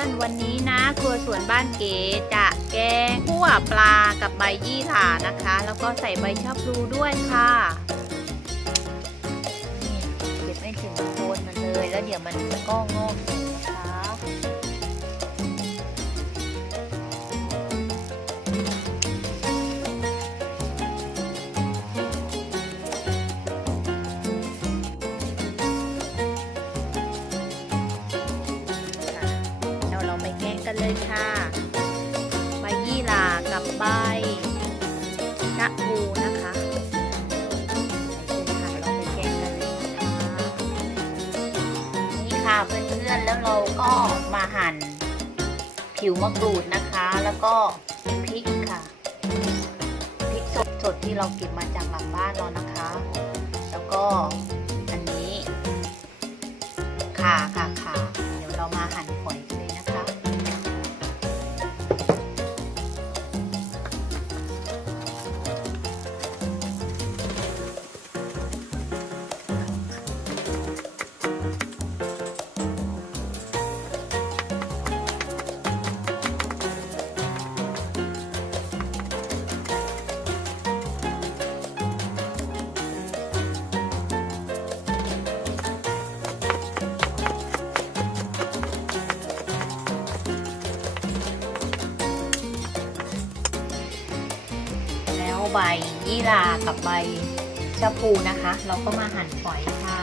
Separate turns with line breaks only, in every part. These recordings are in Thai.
อนๆ วันนี้นะ ครัวสวนบ้านเก๋จะแกงคั่วปลากับใบยี่หร่านะคะ แล้วก็ใส่ใบชะพลูด้วยค่ะนี่เก็บไม่ถึงโคนมันเลย แล้วเดี๋ยวมันก็งอก เลยค่ะ ใบยี่หร่ากับใบชะพูนะคะไปเลยค่ะเราไปแกงกันเลยนะคะนี่ค่ะเพื่อนๆแล้วเราก็มาหั่นผิวมะกรูดนะคะ แล้วก็พริกค่ะพริกสดๆที่เราเก็บมาจากหลังบ้านเรานะคะ แล้วก็อันนี้ค่ะค่ะค่ะเดี๋ยวเรามาหั่นฝอย ใบยี่รากับใบชะพูนะคะ เราก็มาหั่นฝอยค่ะ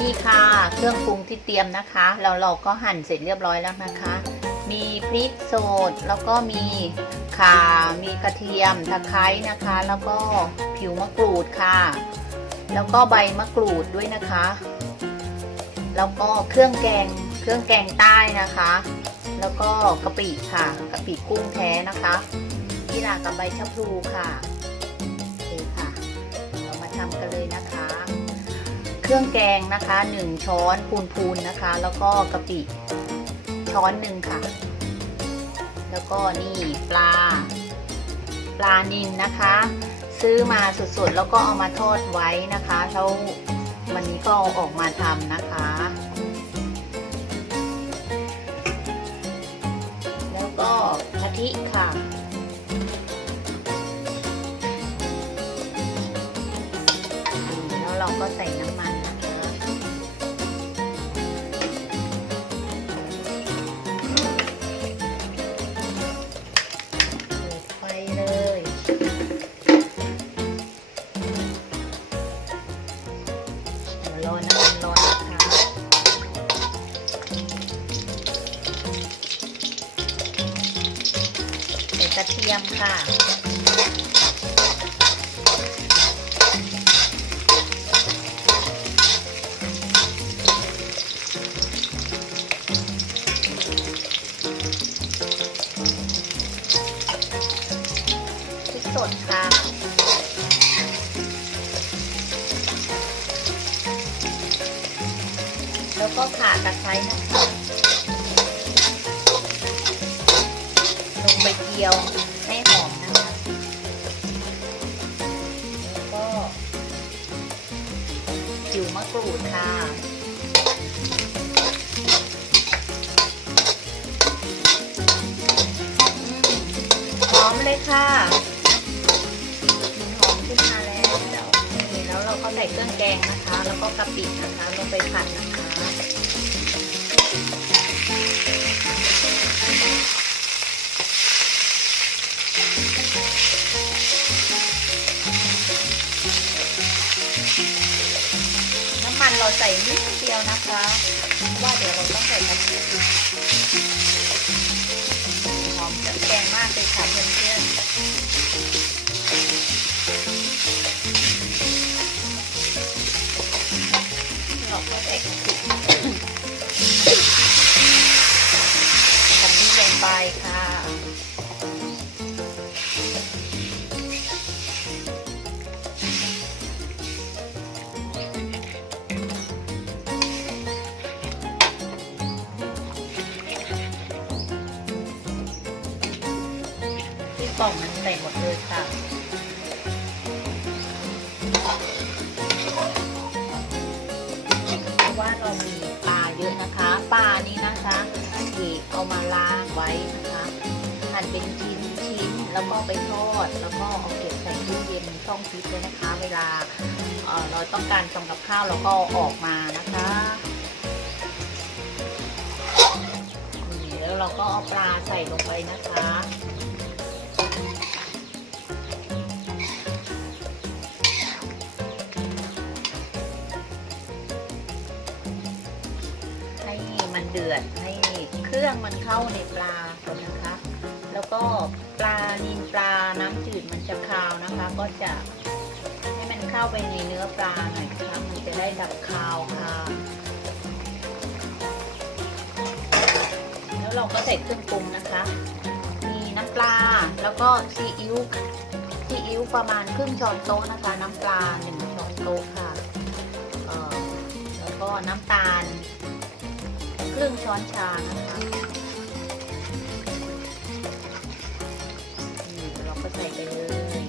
นี่ค่ะเครื่องปรุงที่เตรียมนะคะแล้วเราก็หั่นเสร็จเรียบร้อยแล้วนะคะ มีพริกสดแล้วก็มี ข่า มีกระเทียม ตะไคร้นะคะ แล้วก็ผิวมะกรูดค่ะ แล้วก็ใบมะกรูดด้วยนะคะ แล้วก็เครื่องแกง เครื่องแกงใต้นะคะ แล้วก็กะปิค่ะ กะปิกุ้งแท้นะคะยี่หร่ากับใบชะพลูค่ะโอเคค่ะ เรามาทำกันเลยนะคะ เครื่องแกงนะคะ 1 ช้อนพูนๆนะคะ แล้วก็กะปิช้อนหนึ่งค่ะ แล้วก็นี่ปลา ปลานิลนะคะ ซื้อมาสดๆแล้วก็เอามาทอดไว้นะคะแล้ววันนี้ก็เอาออกมาทำนะคะ แล้วก็กะทิค่ะแล้วเราก็ใส่น้ำมัน กระเทียมค่ะ จียวให้หอมนะคะแล้วก็ผิวมะกรูดค่ะหอมเลยค่ะหอมขึ้นมาแล้วแล้วเราก็ใส่เครื่องแกงนะคะ แล้วก็กะปินะคะลงไปผัดนะคะ เราใส่นิดเดียวนะคะว่าเดี๋ยวเราต้องใส่กะทิหอมจะแกงมากเลยค่ะ กล่องมันใส่หมดเลยค่ะเพราะว่าเรามีปลาเยอะนะคะปลานี้นะคะที่เอามาล้างไว้นะคะหั่นเป็นชิ้นชิ้นแล้วก็ไปทอดแล้วก็เอาเก็บใส่ตู้เย็นช่องฟิตเลยนะคะ เวลาเราต้องการทำกับข้าวเราก็อออกมานะคะนี่แล้วเราก็เอาปลาใส่ลงไปนะคะ เดือดให้เครื่องมันเข้าในปลาก่อนนะคะ แล้วก็ปลานินปลาน้ำจืดมันจะคาวนะคะ ก็จะให้มันเข้าไปในเนื้อปลาหน่อยนะคะมันจะได้ดับคาวค่ะ แล้วเราก็ใส่เครื่องปรุงนะคะ มีน้ำปลาแล้วก็ซีอิ๊วซีอิ๊วประมาณครึ่งช้อนโต๊ะนะคะ น้ำปลาหนึ่งช้อนโต๊ะค่ะแล้วก็น้ำตาล ครึ่งช้อนชานะคะนี่เราก็ใส่ไปเลย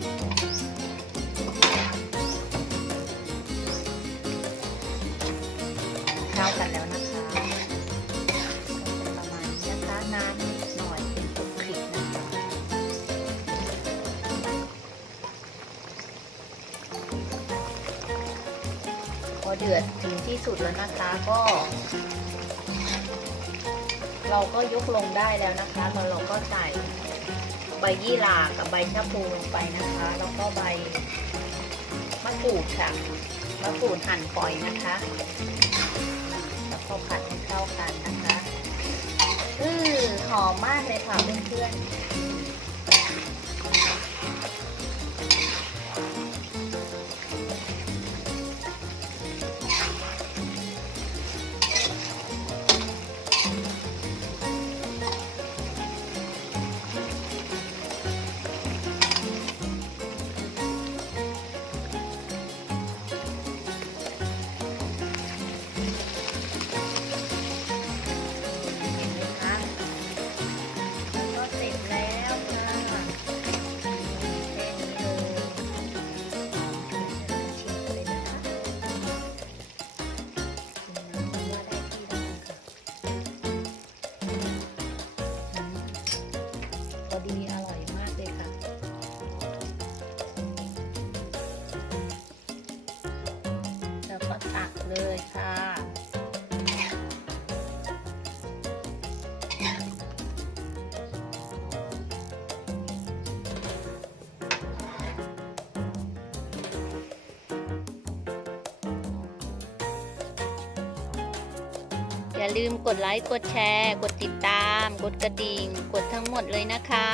เข้ากันแล้วนะคะประมาณนี้นะคะน้ำนิดหน่อยเป็นคลุกคลิกนะคะพอเดือดถึงที่สุดแล้วนะคะก็ เราก็ยกลงได้แล้วนะคะแล้วเราก็ใส่ใบยี่หร่ากับใบชะพูลงไปนะคะ แล้วก็ใบมะกรูดค่ะมะกรูดหั่นปล่อยนะคะ แล้วก็ผัดให้เข้ากันนะคะอือหอมมากเลยค่ะเพื่อนๆ เลยค่ะอย่าลืมกดไลค์ กดแชร์ กดติดตาม กดกระดิ่ง กดทั้งหมดเลยนะคะ